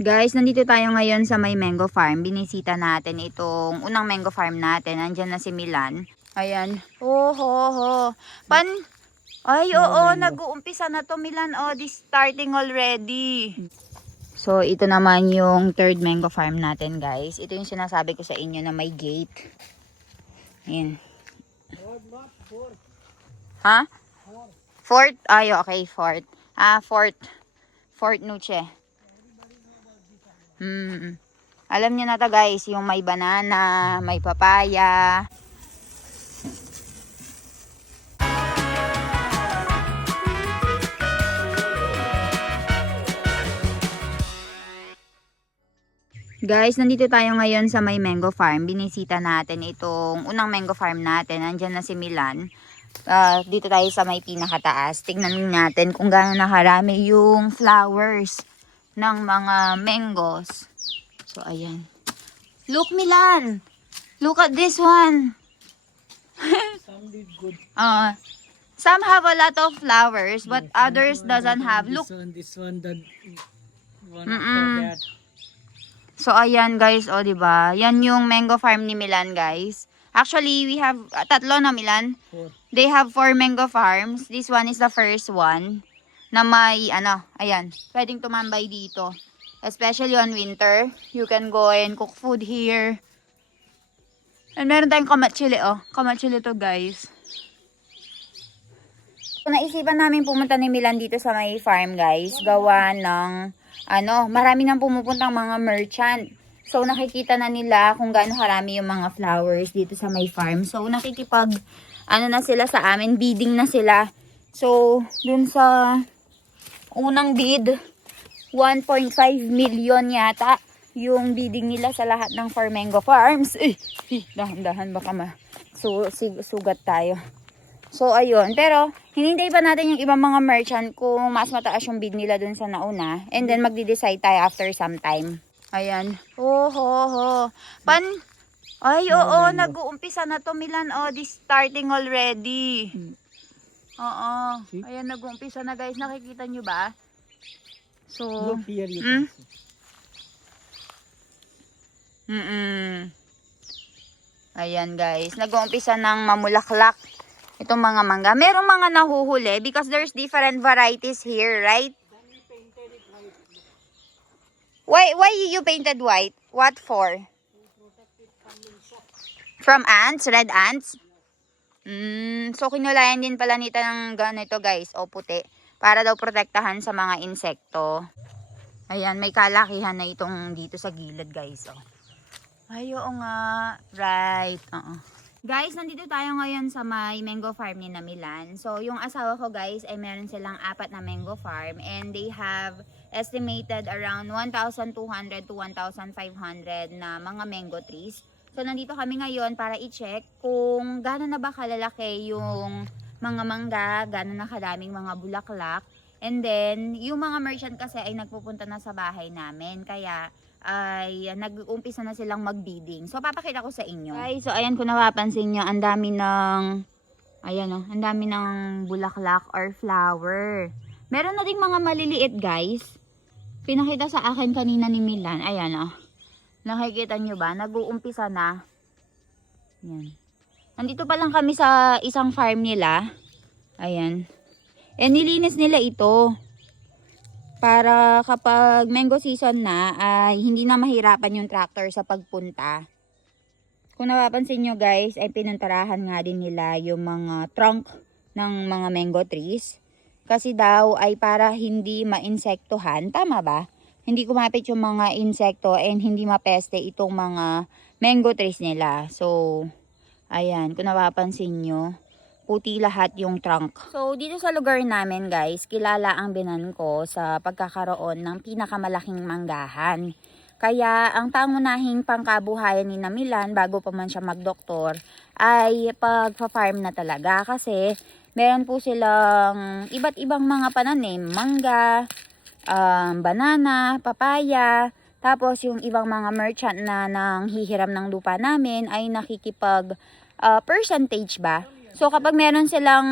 Guys, nandito tayo ngayon sa may mango farm. Binisita natin itong unang mango farm natin. Nandyan na si Milan. Ayan. Oh, ho, ho. Ay, oo, nag-uumpisa na to, Milan. Oh, this starting already. So, ito naman yung third mango farm natin, guys. Ito yung sinasabi ko sa inyo na may gate. Ayan. Ha? Fourth? Ay, okay, fourth. Fourth Nuche. Alam niyo na to, guys, yung may banana, may papaya. Guys, nandito tayo ngayon sa may mango farm. Binisita natin itong unang mango farm natin. Nandyan na si Milan. Dito tayo sa may pinakataas. Tingnan natin kung gaano nakarami yung flowers ng mga mangoes. So, ayan. Look, Milan! Look at this one! Some did good. Some have a lot of flowers, but others doesn't have. Look. This one, that one after that. So, ayan guys, o diba? Yan yung mango farm ni Milan, guys. Actually, we have tatlo na, Milan. They have 4 mango farms. This one is the first one na may, ayan, pwedeng tumambay dito. Especially on winter. You can go and cook food here. And meron tayong kamatsili, oh. Kamatsili to, guys. So, naisipan namin pumunta ni Milan dito sa may farm, guys. Gawa ng, marami nang pumupuntang mga merchant. So, nakikita na nila kung gaano karami yung mga flowers dito sa may farm. So, nakikipag, na sila sa amin, bidding na sila. So, dun sa unang bid, 1.5 million yata yung bidding nila sa lahat ng Farmengo Farms. Dahan-dahan baka sugat tayo. So, ayun. Pero, hinintay pa natin yung ibang mga merchant kung mas mataas yung bid nila dun sa nauna. And then, magde-decide tayo after some time. Ayan. Oh, ho, ho. Ay, oo, nag-uumpisa na to, Milan. Oh, this starting already. Oo. Ayan, nag-uumpisa na, guys. Nakikita nyo ba? So, look here, you can see. Ayan, guys. Nag-uumpisa ng mamulaklak itong mga mangga. Merong mga nahuhuli because there's different varieties here, right? Then we painted it white. Why you painted white? What for? We protect it from insects. From ants? Red ants? So, kinulayan din pala nito ng ganito, guys. O, puti. Para daw protektahan sa mga insekto. Ayan, may kalakihan na itong dito sa gilid, guys. Oh. Ay, oo nga. Right. Guys, nandito tayo ngayon sa may mango farm ni na Milan. So, yung asawa ko, guys, ay meron silang 4 na mango farm. And they have estimated around 1,200 to 1,500 na mga mango trees. So, nandito kami ngayon para i-check kung gaano na ba kalalaki yung mga mangga, gaano na kadaming mga bulaklak. And then, yung mga merchant kasi ay nagpupunta na sa bahay namin. Kaya, ay nag-uumpisa na silang mag-bidding. So, papakita ko sa inyo. Guys, so ayan kung napapansin nyo, ang dami ng, ang dami ng bulaklak or flower. Meron na ding mga maliliit, guys. Pinakita sa akin kanina ni Milan. Ayan, nakikita nyo ba? Nag-uumpisa na. Ayan. Nandito pa lang kami sa isang farm nila. Ayan. Nilinis nila ito. Para kapag mango season na, ay hindi na mahirapan yung tractor sa pagpunta. Kung napapansin nyo, guys, ay pinuntarahan nga din nila yung mga trunk ng mga mango trees. Kasi daw ay para hindi ma-insektuhan. Tama ba? Hindi kumapit yung mga insekto and hindi mapeste itong mga mango trees nila. So, ayan, kung napapansin nyo, puti lahat yung trunk. So, dito sa lugar namin, guys, kilala ang binan ko sa pagkakaroon ng pinakamalaking manggahan. Kaya, ang pangunahing pangkabuhayan ni na Milan bago pa man siya magdoktor ay pagpa-farm na talaga. Kasi, meron po silang iba't ibang mga pananim. Mangga, banana, papaya. Tapos, yung ibang mga merchant na nanghihiram ng lupa namin ay nakikipag percentage ba? So, kapag meron silang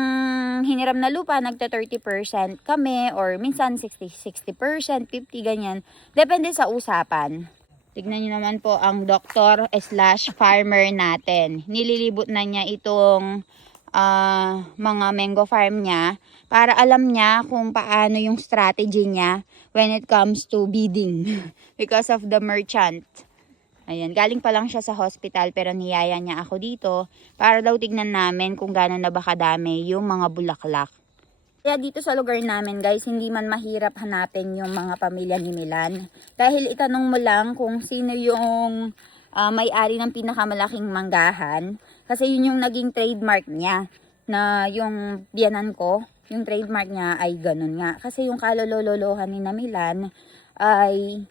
hiniram na lupa, nagta 30% kami or minsan 60%, 50% ganyan. Depende sa usapan. Tignan nyo naman po ang doktor slash farmer natin. Nililibot na niya itong mga mango farm niya para alam niya kung paano yung strategy niya when it comes to bidding because of the merchant. Ayan, galing pa lang siya sa hospital pero niyaya niya ako dito para daw tignan namin kung gaano na ba kadami yung mga bulaklak. Kaya dito sa lugar namin guys, hindi man mahirap hanapin yung mga pamilya ni Milan. Dahil itanong mo lang kung sino yung may-ari ng pinakamalaking manggahan. Kasi yun yung naging trademark niya na yung biyanan ko, yung trademark niya ay ganun nga. Kasi yung kalolololohan ni na Milan ay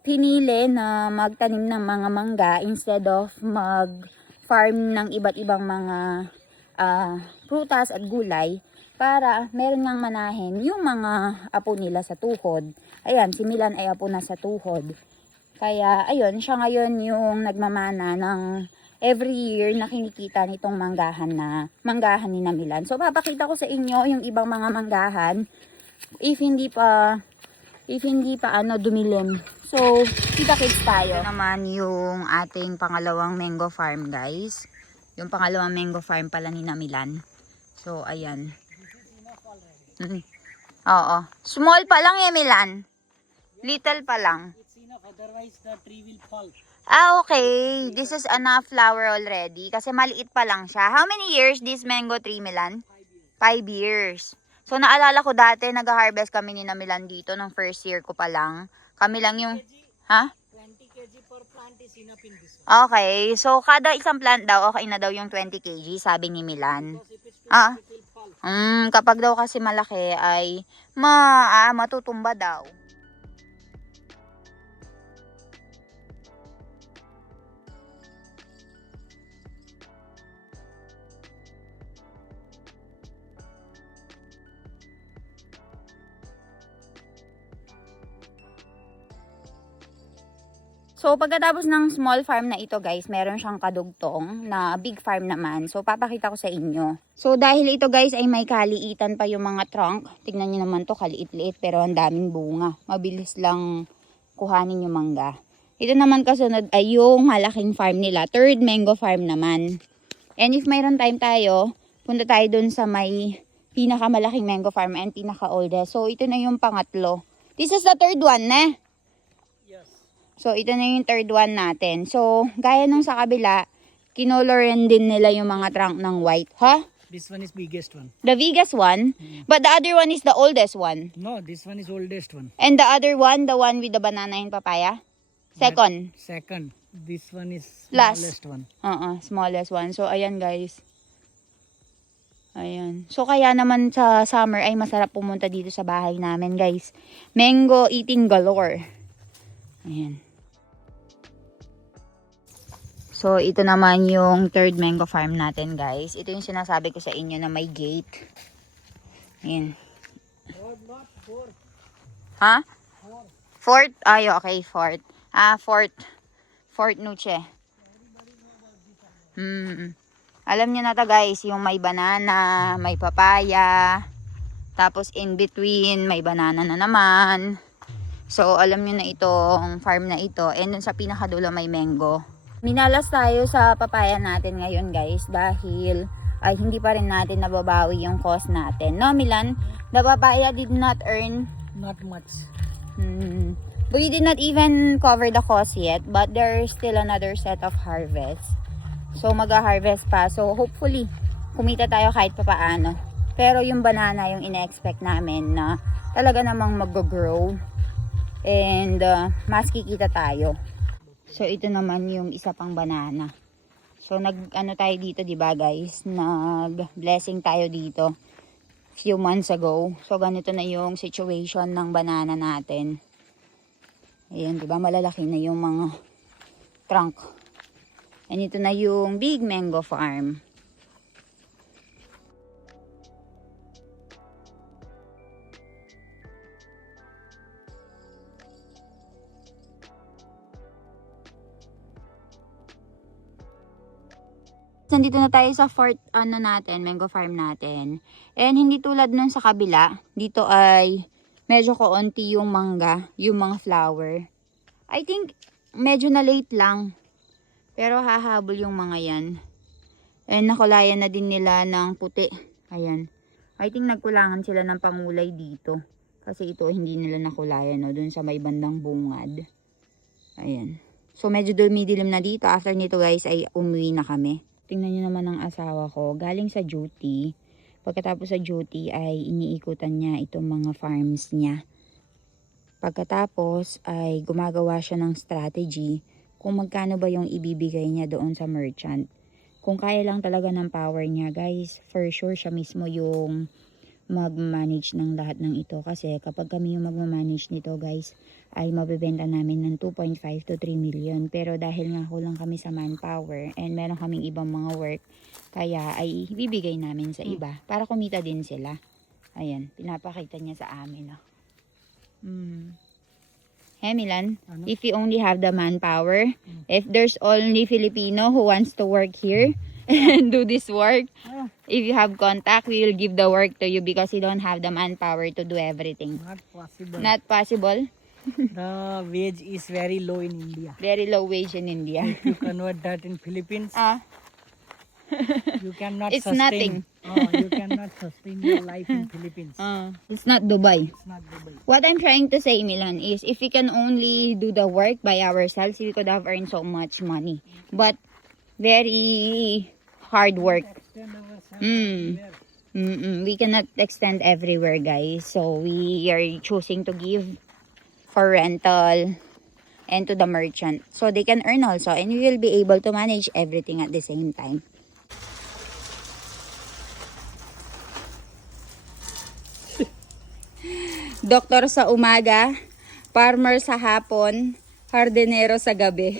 pinili na magtanim ng mga mangga instead of mag-farm ng iba't ibang mga prutas at gulay para meron ngang manahin yung mga apo nila sa tuhod. Ayan, si Milan ay apo na sa tuhod. Kaya, ayun, siya ngayon yung nagmamana ng every year na kinikita nitong manggahan ni na Milan. So, papakita ko sa inyo yung ibang mga manggahan if hindi pa dumilim. So, kita-kits tayo. Ito naman yung ating pangalawang mango farm, guys. Yung pangalawang mango farm pala ni na Milan. So, ayan. Oo. Small pa lang eh, Milan. Little pa lang. It's enough, otherwise the tree will fall. Okay. This is enough flower already. Kasi maliit pa lang siya. How many years this mango tree, Milan? 5 years. So, naalala ko dati, nag-harvest kami ni na Milan dito nung first year ko pa lang. Kami lang yung... Ha? 20 kg per plant is enough in this one. Okay. So, kada isang plant daw, okay na daw yung 20 kg, sabi ni Milan. Because if it's too Ah? much, it will fall. Kapag daw kasi malaki ay matutumba daw. So, pagkatapos ng small farm na ito guys, meron siyang kadugtong na big farm naman. So, papakita ko sa inyo. So, dahil ito guys ay may kaliitan pa yung mga trunk. Tignan nyo naman to, kaliit-liit pero ang daming bunga. Mabilis lang kuhanin yung mangga. Ito naman kasunod ay yung malaking farm nila. Third mango farm naman. And if mayroon time tayo, punta tayo dun sa may pinakamalaking mango farm and pinaka-oldest. So, ito na yung pangatlo. This is the third one, ne? Yes. So, ito na yung third one natin. So, gaya nung sa kabila, kinolorin din nila yung mga trunk ng white. Ha? This one is biggest one. The biggest one? But the other one is the oldest one. No, this one is oldest one. And the other one, the one with the banana and papaya? Second. Second. This one is Last. smallest one. Smallest one. So, ayan guys. Ayan. So, kaya naman sa summer ay masarap pumunta dito sa bahay namin guys. Mango eating galore. Ayan. So, ito naman yung third mango farm natin, guys. Ito yung sinasabi ko sa inyo na may gate. Ayan. Not four. Ha? Fourth? Ay, okay, fourth. Fourth. Fourth Nuche. Alam nyo na to, guys. Yung may banana, may papaya. Tapos, in between, may banana na naman. So, alam nyo na itong farm na ito. And dun sa pinakadulo, may mango. Minalas tayo sa papaya natin ngayon guys dahil ay hindi pa rin natin nababawi yung cost natin. No, Milan? The papaya did not earn... Not much. We did not even cover the cost yet but there is still another set of harvest. So, mag-harvest pa. So, hopefully, kumita tayo kahit papaano. Pero yung banana yung ina-expect namin na talaga namang mag-grow and mas kikita tayo. So, ito naman yung isa pang banana. So, nag-ano tayo dito, diba guys? Nag-blessing tayo dito few months ago. So, ganito na yung situation ng banana natin. Ayan, diba? Malalaki na yung mga trunk. And ito na yung big mango farm. Nandito na tayo sa fourth mango farm natin. And hindi tulad nun sa kabila, dito ay medyo kaunti yung mangga, yung mga flower. I think medyo na late lang. Pero hahabol yung mga yan. And nakulayan na din nila ng puti. Ayan. I think nagkulangan sila ng pangulay dito. Kasi ito hindi nila nakulayan, no, dun sa may bandang bungad. Ayan. So medyo dumidilim na dito. After nito guys ay umuwi na kami. Tingnan nyo naman ang asawa ko. Galing sa duty. Pagkatapos sa duty ay iniikutan niya itong mga farms niya. Pagkatapos ay gumagawa siya ng strategy kung magkano ba yung ibibigay niya doon sa merchant. Kung kaya lang talaga ng power niya guys, for sure siya mismo yung mag-manage ng lahat ng ito. Kasi kapag kami yung mag-manage nito guys, ay mabibenta namin ng 2.5 to 3 million. Pero dahil nga kulang kami sa manpower and meron kaming ibang mga work, kaya ay ibibigay namin sa iba para kumita din sila. Ayan, pinapakita niya sa amin. Oh. Hey Milan, Ano? if you only have the manpower, if there's only Filipino who wants to work here and do this work, if you have contact, we will give the work to you because you don't have the manpower to do everything. Not possible. Not possible. The wage is very low in India. Very low wage in India. If you convert that in Philippines, you cannot It's sustain. nothing. You cannot sustain your life in Philippines. It's not Dubai. It's not Dubai. What I'm trying to say, Milan, is if we can only do the work by ourselves, we could have earned so much money. But very hard work. Extend ourselves Mm. everywhere. We cannot extend everywhere, guys. So we are choosing to give for rental and to the merchant. So they can earn also and we will be able to manage everything at the same time. Doktor sa umaga, farmer sa hapon, hardinero sa gabi.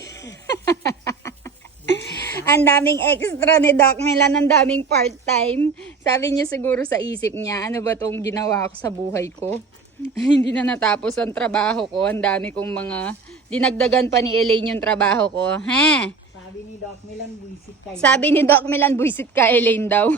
Ang daming extra ni Doc Milan, ang daming part-time. Sabi niya siguro sa isip niya, ano ba tong ginawa ko sa buhay ko? Hindi na natapos ang trabaho ko. Ang dami kong mga, dinagdagan pa ni Elaine yung trabaho ko. Sabi ni Doc Milan, buisit kayo. Sabi ni Doc Milan, buisit ka Elaine daw.